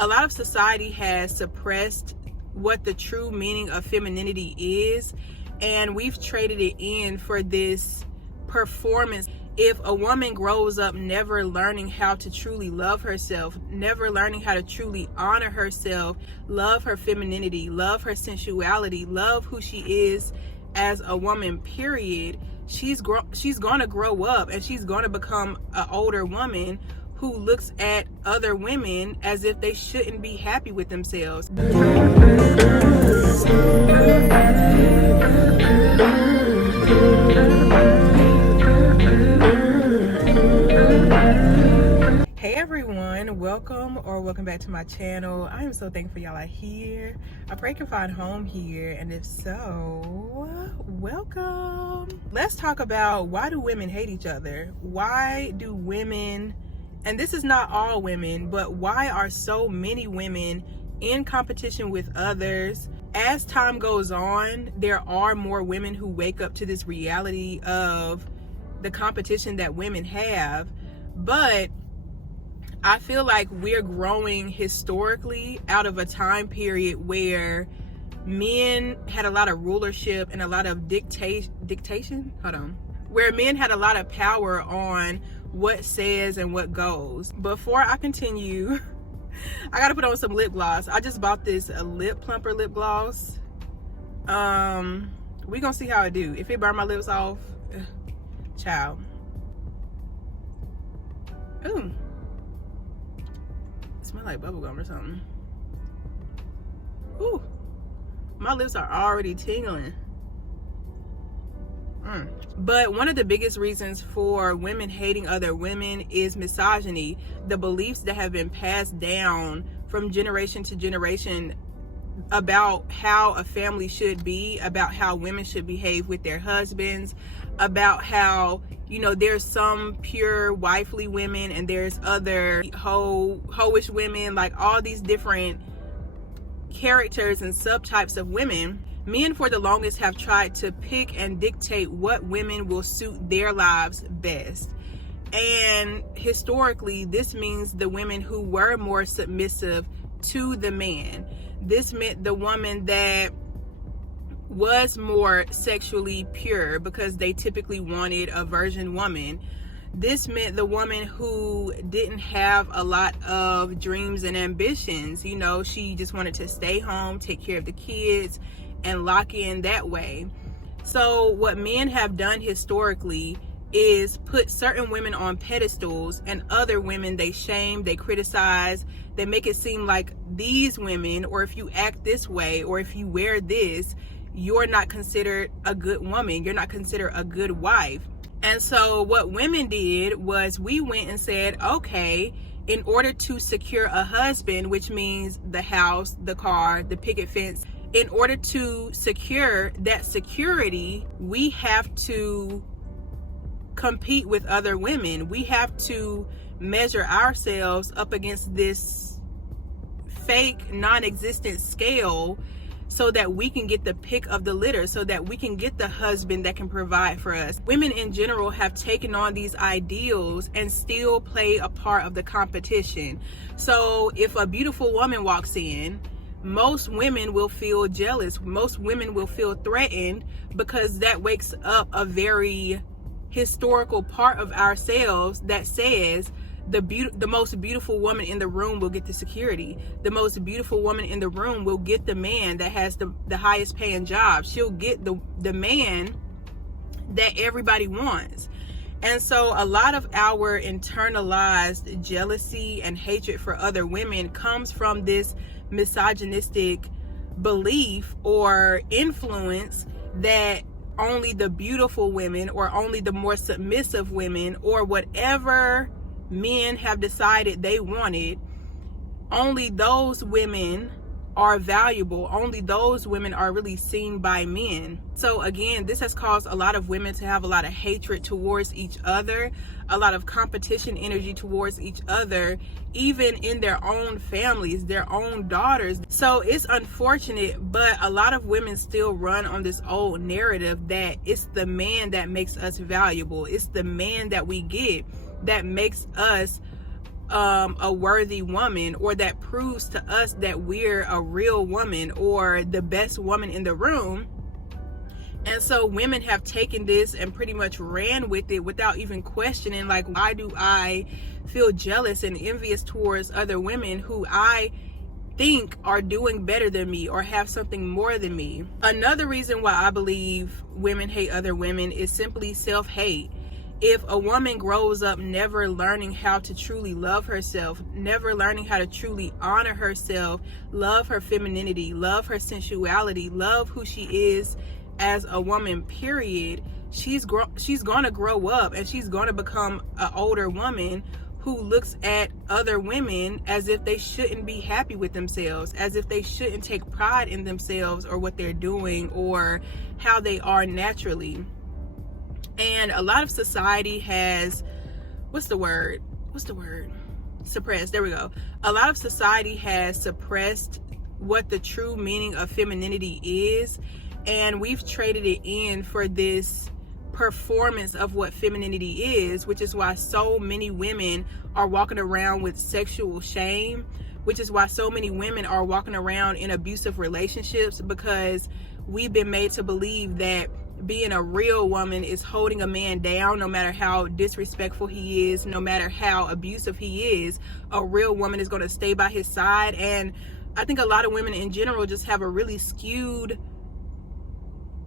A lot of society has suppressed what the true meaning of femininity is, and we've traded it in for this performance. If a woman grows up never learning how to truly love herself, never learning how to truly honor herself, love her femininity, love her sensuality, love who she is as a woman, period, she's gonna grow up and she's gonna become an older woman who looks at other women as if they shouldn't be happy with themselves. Hey everyone, welcome back to my channel. I am so thankful y'all are here. I pray you can find home here, and if so, welcome. Let's talk about, why do women hate each other? Why do women, and this is not all women, but why are so many women in competition with others? As time goes on, there are more women who wake up to this reality of the competition that women have, but I feel like we're growing historically out of a time period where men had a lot of rulership and a lot of dictation. Where men had a lot of power on what says and what goes. Before I continue, I gotta put on some lip gloss. I just bought this lip plumper lip gloss. We gonna see how it do. If it burn my lips off, child. Ooh. Smell like bubblegum or something. Ooh, my lips are already tingling. But one of the biggest reasons for women hating other women is misogyny, the beliefs that have been passed down from generation to generation about how a family should be, about how women should behave with their husbands, about how, you know, there's some pure wifely women and there's other hoish women, like all these different characters and subtypes of women. Men for the longest have tried to pick and dictate what women will suit their lives best. And historically, this means the women who were more submissive to the man. This meant the woman that was more sexually pure, because they typically wanted a virgin woman. This meant the woman who didn't have a lot of dreams and ambitions. You know, she just wanted to stay home, take care of the kids, and lock in that way. So what men have done historically is put certain women on pedestals, and other women they shame, they criticize, they make it seem like these women, or if you act this way, or if you wear this, you're not considered a good woman, you're not considered a good wife. And so what women did was, we went and said, okay, in order to secure a husband, which means the house, the car, the picket fence, in order to secure that security, we have to compete with other women. We have to measure ourselves up against this fake, non-existent scale, so that we can get the pick of the litter, so that we can get the husband that can provide for us. Women in general have taken on these ideals and still play a part of the competition. So if a beautiful woman walks in, most women will feel jealous. Most women will feel threatened, because that wakes up a very historical part of ourselves that says the most beautiful woman in the room will get the security. The most beautiful woman in the room will get the man that has the highest paying job. She'll get the man that everybody wants. And so a lot of our internalized jealousy and hatred for other women comes from this misogynistic belief or influence that only the beautiful women, or only the more submissive women, or whatever men have decided they wanted, only those women are valuable. Only those women are really seen by men. So again, this has caused a lot of women to have a lot of hatred towards each other, a lot of competition energy towards each other, even in their own families, their own daughters. So it's unfortunate, but a lot of women still run on this old narrative that it's the man that makes us valuable. It's the man that we get that makes us a worthy woman, or that proves to us that we're a real woman or the best woman in the room. And so women have taken this and pretty much ran with it without even questioning, like, why do I feel jealous and envious towards other women who I think are doing better than me or have something more than me? Another reason why I believe women hate other women is simply self-hate. If a woman grows up never learning how to truly love herself, never learning how to truly honor herself, love her femininity, love her sensuality, love who she is as a woman, period, she's going to grow up and she's going to become an older woman who looks at other women as if they shouldn't be happy with themselves, as if they shouldn't take pride in themselves or what they're doing or how they are naturally. And a lot of society has, suppressed, there we go. A lot of society has suppressed what the true meaning of femininity is, and we've traded it in for this performance of what femininity is, which is why so many women are walking around with sexual shame, which is why so many women are walking around in abusive relationships, because we've been made to believe that being a real woman is holding a man down no matter how disrespectful he is, no matter how abusive he is. A real woman is going to stay by his side. And I think a lot of women in general just have a really skewed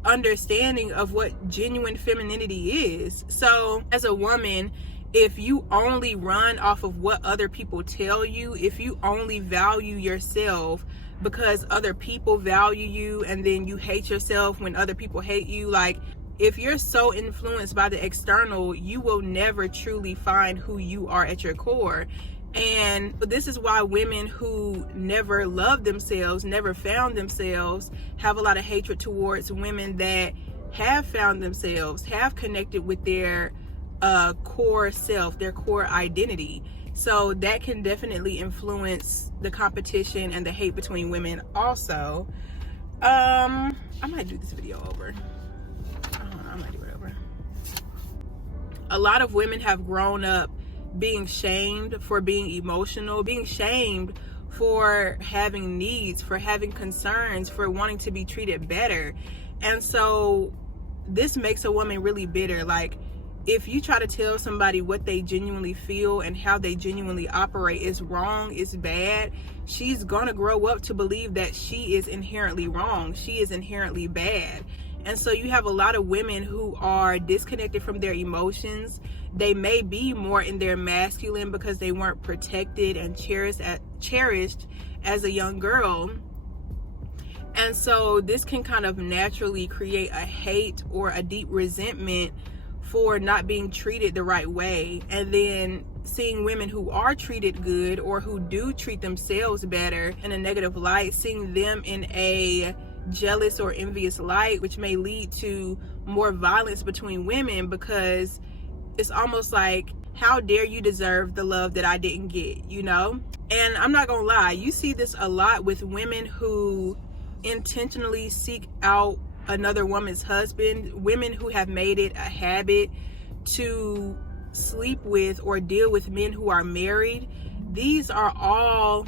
understanding of what genuine femininity is. So as a woman, if you only run off of what other people tell you, if you only value yourself because other people value you, and then you hate yourself when other people hate you, like, if you're so influenced by the external, you will never truly find who you are at your core. And this is why women who never loved themselves, never found themselves, have a lot of hatred towards women that have found themselves, have connected with their core self, their core identity. So that can definitely influence the competition and the hate between women also. I might do this video over. I might do it over. A lot of women have grown up being shamed for being emotional, being shamed for having needs, for having concerns, for wanting to be treated better. And so this makes a woman really bitter. Like, if you try to tell somebody what they genuinely feel and how they genuinely operate is wrong, is bad, she's gonna grow up to believe that she is inherently wrong, she is inherently bad. And so you have a lot of women who are disconnected from their emotions. They may be more in their masculine because they weren't protected and cherished as a young girl. And so this can kind of naturally create a hate or a deep resentment for not being treated the right way. And then seeing women who are treated good or who do treat themselves better in a negative light, seeing them in a jealous or envious light, which may lead to more violence between women, because it's almost like, how dare you deserve the love that I didn't get, you know? And I'm not gonna lie, you see this a lot with women who intentionally seek out another woman's husband, women who have made it a habit to sleep with or deal with men who are married. These are all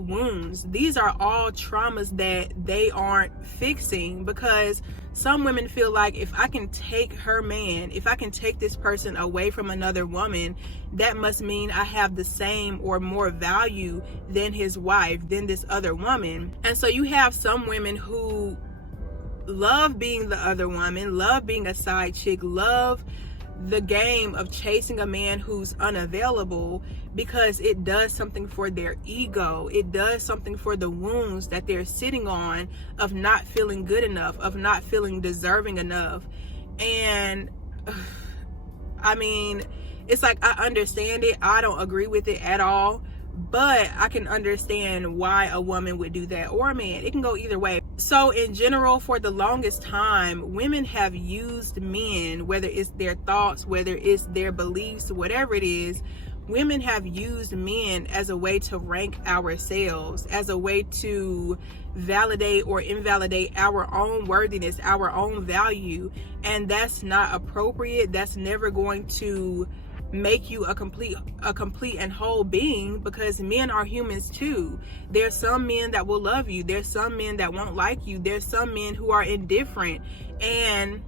wounds. These are all traumas that they aren't fixing, because some women feel like, if I can take her man, if I can take this person away from another woman, that must mean I have the same or more value than his wife, than this other woman. And so you have some women who love being the other woman, love being a side chick, love the game of chasing a man who's unavailable, because it does something for their ego. It does something for the wounds that they're sitting on of not feeling good enough, of not feeling deserving enough. And I mean, it's like, I understand it. I don't agree with it at all, but I can understand why a woman would do that, or a man. It can go either way. So in general, for the longest time, women have used men, whether it's their thoughts, whether it's their beliefs, whatever it is, women have used men as a way to rank ourselves, as a way to validate or invalidate our own worthiness, our own value. And that's not appropriate. That's never going to make you a complete and whole being, because men are humans too. There's some men that will love you, there's some men that won't like you, there's some men who are indifferent. And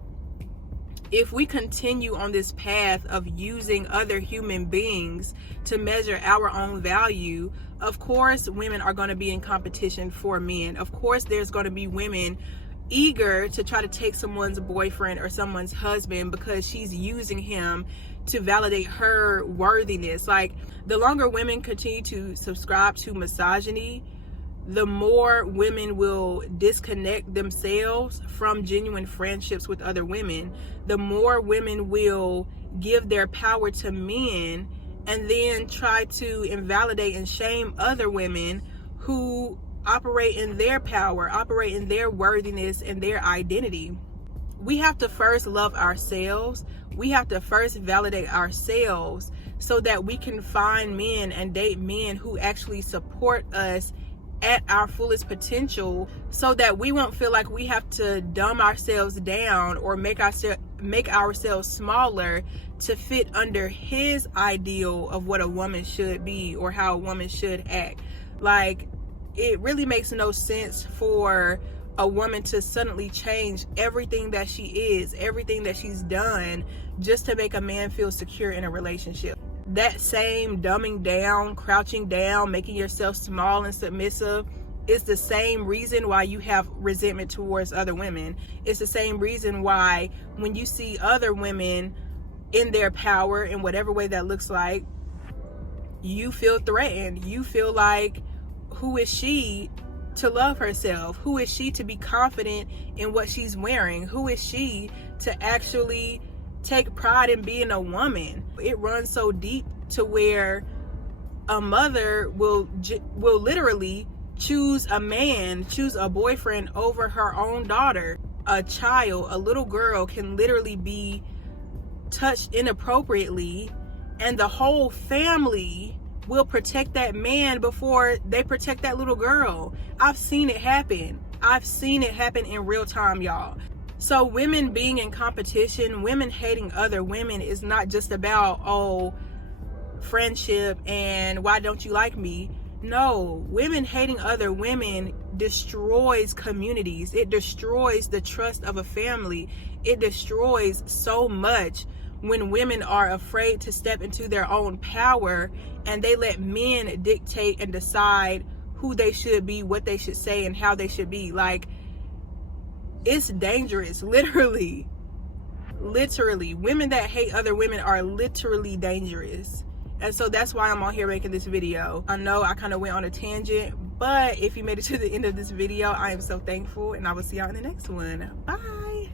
if we continue on this path of using other human beings to measure our own value, of course women are going to be in competition for men. Of course there's going to be women eager to try to take someone's boyfriend or someone's husband because she's using him to validate her worthiness. Like, the longer women continue to subscribe to misogyny, the more women will disconnect themselves from genuine friendships with other women. The more women will give their power to men and then try to invalidate and shame other women who operate in their power, operate in their worthiness and their identity. We have to first love ourselves. We have to first validate ourselves so that we can find men and date men who actually support us at our fullest potential, so that we won't feel like we have to dumb ourselves down or make ourselves smaller to fit under his ideal of what a woman should be or how a woman should act. Like, it really makes no sense for a woman to suddenly change everything that she is, everything that she's done, just to make a man feel secure in a relationship. That same dumbing down, crouching down, making yourself small and submissive is the same reason why you have resentment towards other women. It's the same reason why when you see other women in their power, in whatever way that looks like, you feel threatened. You feel like, who is she to love herself? Who is she to be confident in what she's wearing? Who is she to actually take pride in being a woman? It runs so deep to where a mother will literally choose a boyfriend over her own daughter. A child, a little girl, can literally be touched inappropriately, and the whole family will protect that man before they protect that little girl. I've seen it happen. I've seen it happen in real time, y'all. So women being in competition, women hating other women is not just about, oh, friendship and why don't you like me? No, women hating other women destroys communities. It destroys the trust of a family. It destroys so much when women are afraid to step into their own power and they let men dictate and decide who they should be, what they should say, and how they should be. Like, it's dangerous. Literally, women that hate other women are literally dangerous. And so that's why I'm on here making this video. I know I kind of went on a tangent, but if you made it to the end of this video, I am so thankful, and I will see y'all in the next one. Bye.